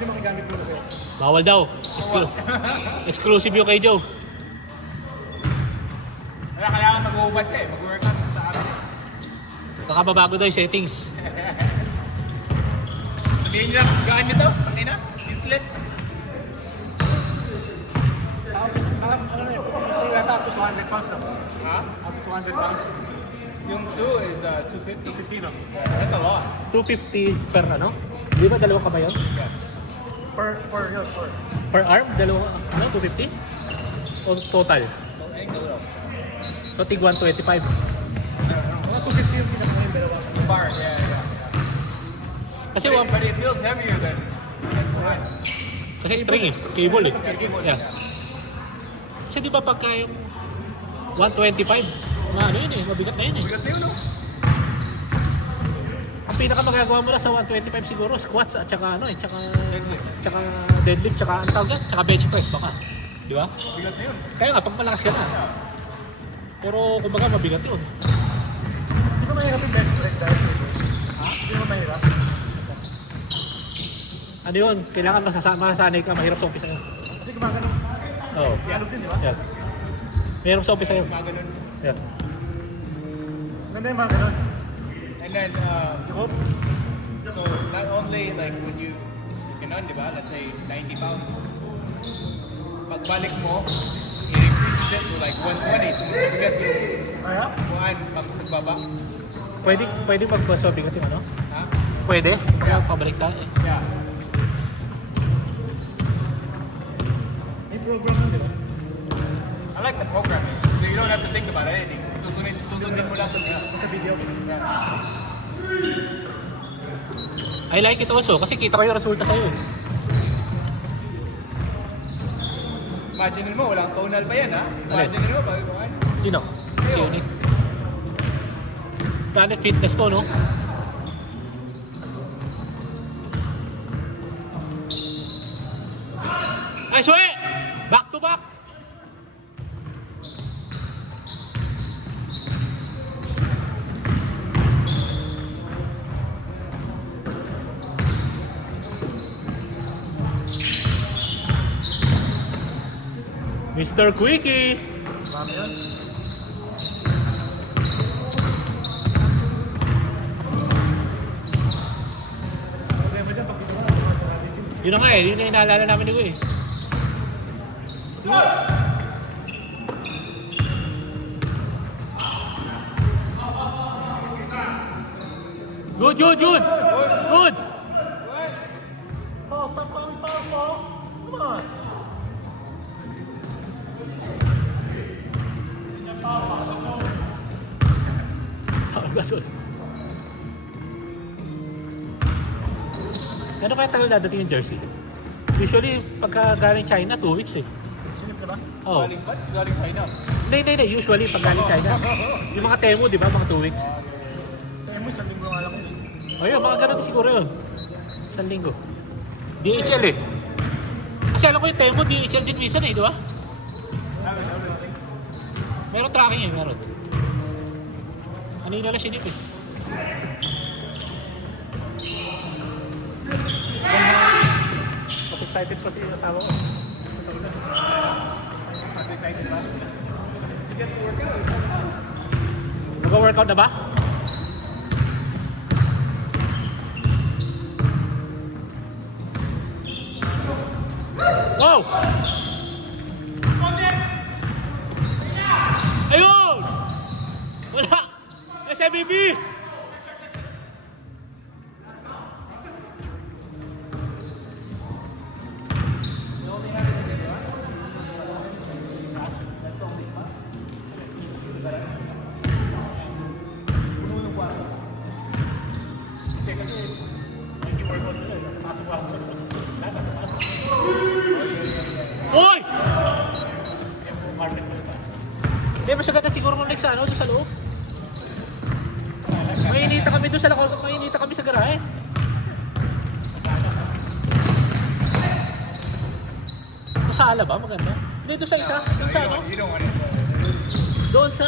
Pwede makigamit mo sa'yo. Bawal daw. Exclusive yung kay Joe. Kaya kailangan mag-uubad ka eh. Mag-workout sa akin. Baka mabago daw yung settings. Sabihin nyo lang, gaan nyo to? Pangina? Useless? Ano yun? Kasi yata up to 200 pounds na. Ha? Up to 200 pounds. Yung 2 is 250. 250 no? That's a lot. 250 per ano? Di ba dalawang kamay yun? Yeah. Per arm? Dalawang, ano? 250? O total? Angle lang. So tig 125. Mga 250 yung pinakamayang dalawa. Bar, yeah. Kasi But it feels heavier than one. kasi string eh. Cable eh. Cable, Yeah. Kasi di ba pagka yung 125, ano yun eh, mabigat na yun eh. Bigat na yun, no? Ang pinaka magagawa mo lang sa 125 siguro, squats at saka ano eh, tsaka deadlift, tsaka ang tawag yan, tsaka bench press baka. Di ba? Bigat na yun. Kaya nga, pag malakas ka na. Pero kumbaga mabigat yun. Hindi ba mahirap yung bench press dahil dito? Ha? Hindi ba mahirap? Ano yun, kailangan masasanay ka, mahirap sa umpisa yun. Kasi gumagano. Oo. Piano din, di ba? Yan. Mahirap sa umpisa yun. Gumagano. Yan. Ganda yung mga ganun. And then, so not only like when you on, di ba? Let's say 90 pounds. Pagbalik mo, i-increase it to like 120. So, mas mabigat yung kuhaan pag nagbaba. Pwede magpasabigat yung ano? Ha? Pwede? Kaya pabalik tayo eh. Yeah. May program na, di ba? I like the program. So you don't have to think about anything. Susundin mo lang sa video. Yeah. I like it also kasi kita ko yung resulta sa'yo eh. Imagine mo, walang tonal pa yan, ha? Imagine mo, pag kuhaan. Sino? Si Unique. Planet Fitness to, no? Nice way! Back to back! Mr. Quickie! Mami yun. Yun na nga eh, yun na inaalala namin ni Gue eh. Good! Good! Oh, stop calling foul, Paul. Come on. Foul Gasol. Gano'n kaya tagal dadating yung jersey? Usually, pagka galing China, 2 weeks eh. Sinip na ba? Oo. Galing ba? Galing China. Hindi. Usually, pag galing China. Yung mga Temu, di ba? Mga 2 weeks. Sa mo, sa linggo nga lang yun. Ayun, mga ganun siguro yun. 1 linggo. DHL eh. Kasi alam ko yung Temu, DHL din minsan eh, di ba? Meron tracking eh, meron. Kanina lang sinip eh. Excited pa si asawa ko. Excited ba? Sige, workout. Nag-workout na ba? Wow! Ayun! Wala! SMBB! Hoy! Hindi, mas maganda siguro kung next ano, doon sa loob. Mainita kami doon sa lakot, mainita kami sa garahe. Sa ala ba? Maganda? Hindi, doon sa isa. Doon sa ano? You don't want it. Doon sa...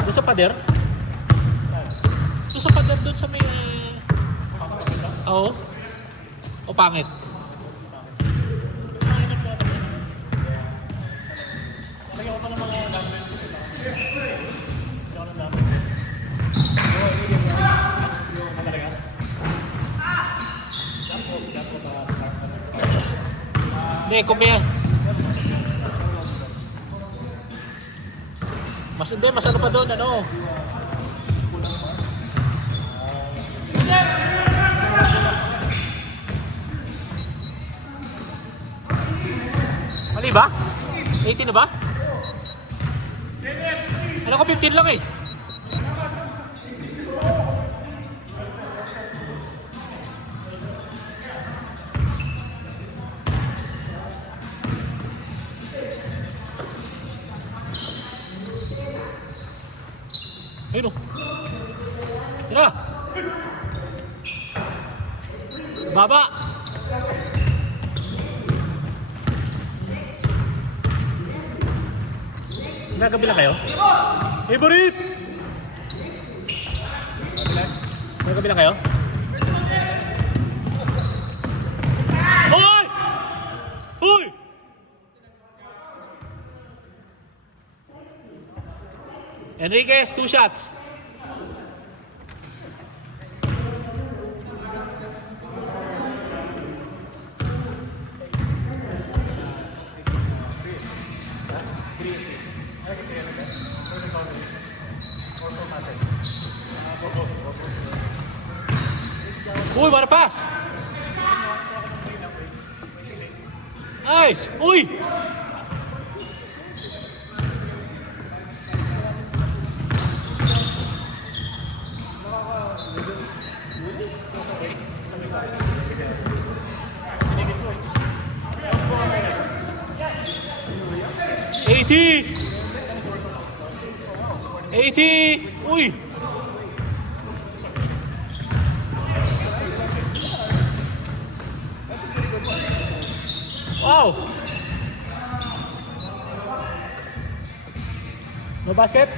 Doon sa pader? yan doon sa may... Oo. O pangit? Lagyan ko pa ng mga numbers. Lagyan ko ng numbers. Hindi, kumaya. Mas ano pa doon, ano? Mali ba? 18 na ba? Alam ko 15 lang eh. Ayun o. Tira! Baba! Nagkabilang kayo? Favorite! Nagkabilang kayo? Hoy! Hoy! Enriquez, 2 shots. Uy, what a pass! Nice! Uy! ¡80! ¡Uy! Wow! No basket?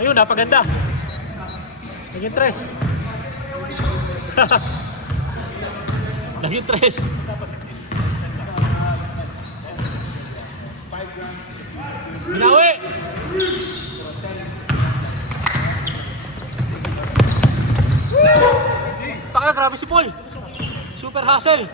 Ayun, napaganda. Naging tres. Naging tres. Binawi! Taka na, grabe si Paul. Super hustle.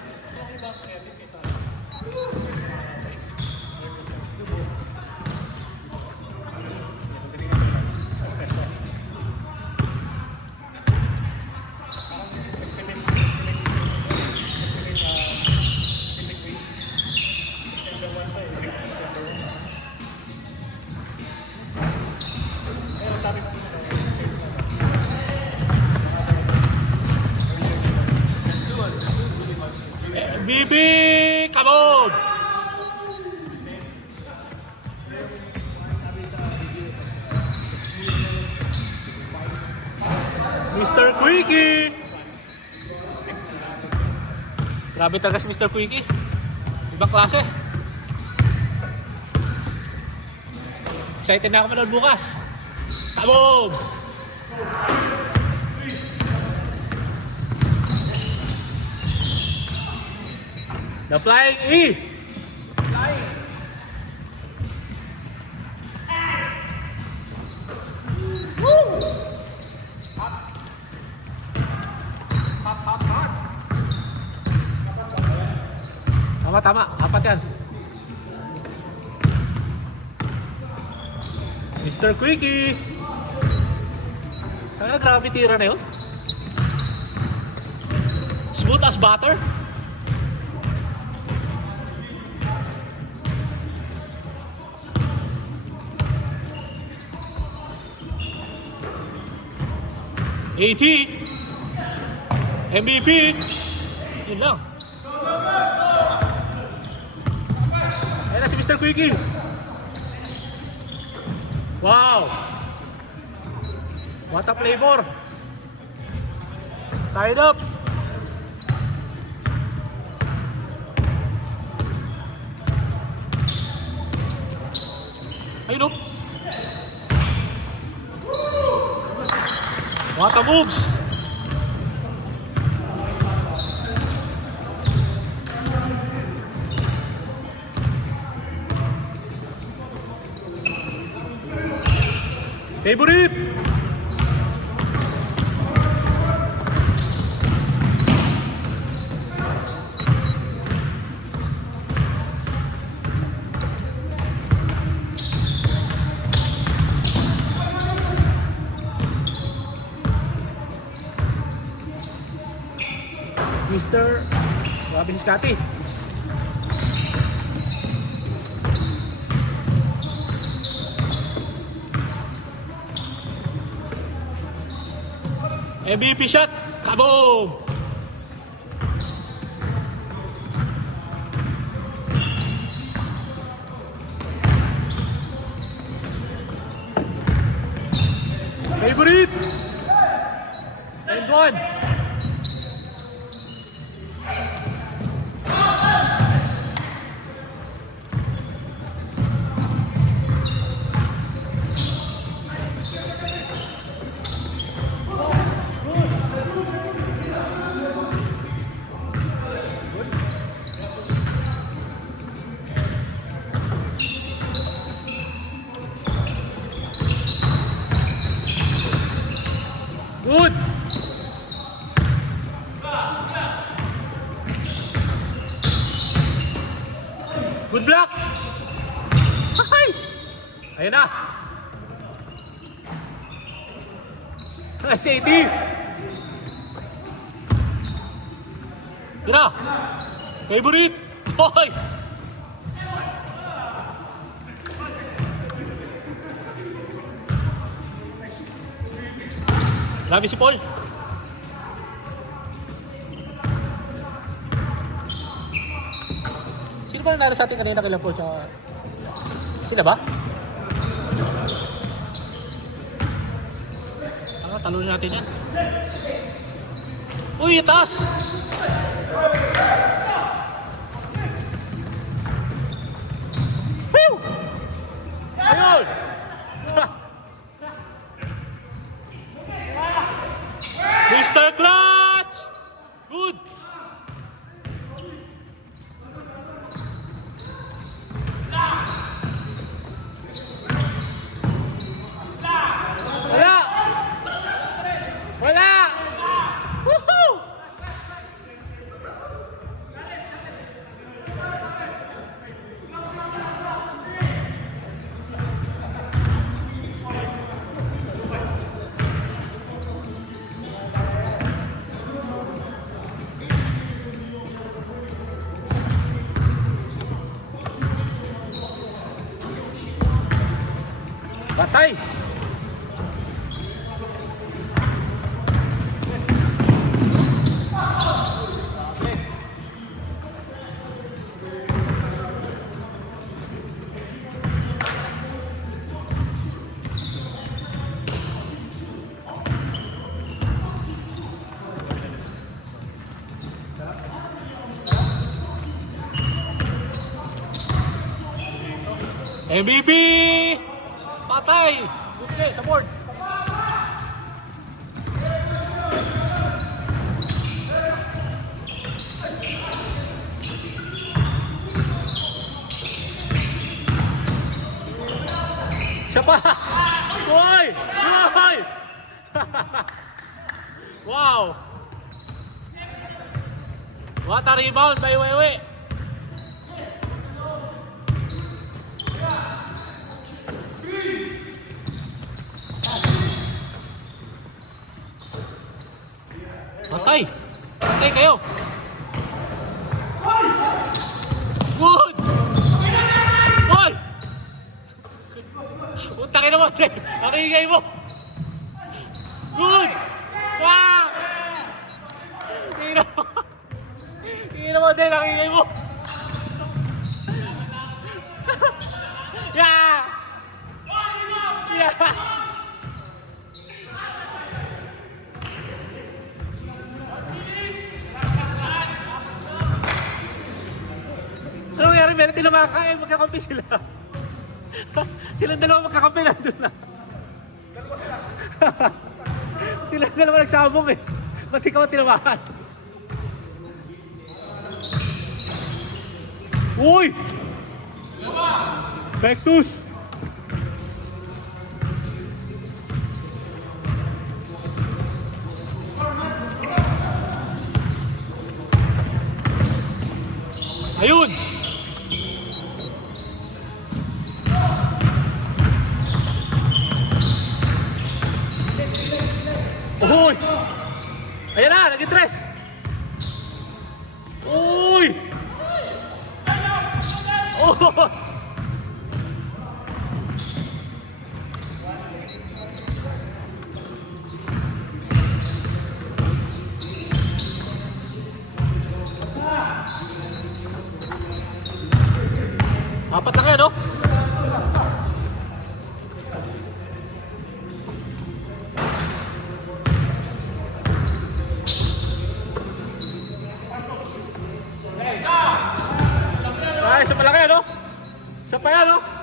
Bibi, come on! Mr. Quickie! Grabe talaga si Mr. Quickie. Ibang klase. Excited na ako manood bukas. Come on! The Flying E! Flying! Woo! Tama. Apat yan. Mr. Quickie! Saan na grabe tira na yun? Smooth as butter? AT MVP yun lang. Ayan na si Mr. Quickie. Wow, what a flavor. Tied up. Bata moves. Favorite. Mr. Robin Scotty. MVP shot. Kaboom! Favorite. And one. Good. Good block. Ay! Ayun na. Nice 80. Yun na. Favorite. Hoy! Grabe si Paul. Sino ba nanalo sa atin kanina kay Paul? Sila ba? Talunin natin yan. Uy, taas! Woo! Ayun! Mr. Clutch! Good! Wala! Wala! Woohoo! Patay! MVP! Patay! Good play sa board. Siya pa! Hoy! Hoy! Wow! What a rebound by Wewe! Patay! Patay kayo! Good! Hoy! Utangin naman, Dre! Ang ingay mo! Good! Wow! Ingay naman, Dre! Ang ingay mo! Yeah! Yeah! Ano nangyari? Meron din lumakain, magkakampi sila. Silang dalawa magkakampi nandun na. Dalawa sila. Sila na naman nagsabong eh. Ba't ikaw ang tinamaan? Uy! Vectus! Ayun! Uy! Ayan na, naging tres! Uy! Oh! Apat na kayo, no? Ay, isa pa lang kayo, no? Isa pa yan, no?